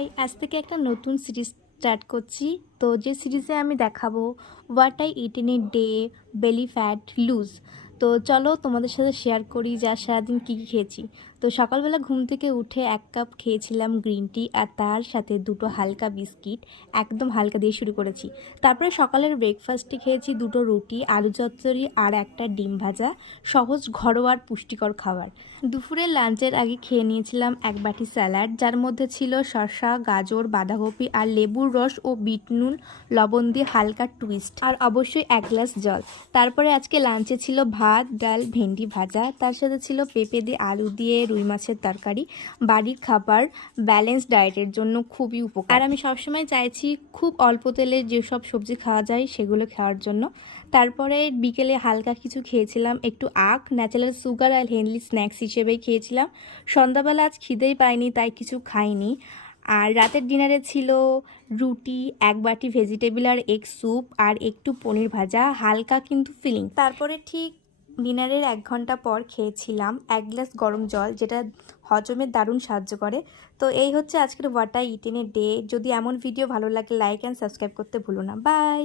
High, আজ থেকে একটা নতুন সিরিজ স্টার্ট করছি। তো যে সিরিজে আমি দেখাবো what I eat in a day, belly fat lose. তো চলো তোমাদের সাথে শেয়ার করি যে আজ সারাদিন কী কী খেয়েছি। তো সকালবেলা ঘুম থেকে উঠে 1 কাপ খেয়েছিলাম গ্রিন টি, আর তার সাথে 2টো হালকা বিস্কিট, একদম হালকা দিয়ে শুরু করেছি। তারপরে সকালের ব্রেকফাস্টে খেয়েছি 2টো রুটি, আলু চচ্চড়ি আর একটা ডিম ভাজা। সহজ ঘরোয়া আর পুষ্টিকর খাবার। দুপুরে লাঞ্চের আগে খেয়ে নিয়েছিলাম 1 বাটি স্যালাড, যার মধ্যে ছিল শসা, গাজর, বাঁধাকপি আর লেবুর রস ও বিট নুন লবণ দিয়ে হালকা টুইস্ট, আর অবশ্যই 1 গ্লাস জল। তারপরে আজকে লাঞ্চে ছিল ভাত, ডাল, ভেন্ডি ভাজা, তার সাথে ছিল পেঁপে দিয়ে আলু দিয়ে রুই মাছের তরকারি। বাড়ির খাবার ব্যালেন্স ডায়েটের জন্য খুবই উপকার, আর আমি সবসময় চাইছি খুব অল্প তেলে যেসব সবজি খাওয়া যায় সেগুলো খাওয়ার জন্য। তারপরে বিকেলে হালকা কিছু খেয়েছিলাম, একটু আখ, ন্যাচারাল সুগার আর হেলদি স্ন্যাক্স হিসেবেই খেয়েছিলাম। সন্ধ্যাবেলা আজ খিদেই পাইনি, তাই কিছু খাইনি। আর রাতের ডিনারে ছিল রুটি, 1 বাটি ভেজিটেবল আর এগ স্যুপ আর একটু পনির ভাজা, হালকা কিন্তু ফিলিং। তারপরে ঠিক ডিনারের 1 ঘন্টা পর খেয়েছিলাম 1 গ্লাস গরম জল, যেটা হজমে দারুণ সাহায্য করে। তো এই হচ্ছে আজকের what I eat in a day. যদি এমন ভিডিও ভালো লাগে লাইক অ্যান্ড সাবস্ক্রাইব করতে ভুলো না। বাই।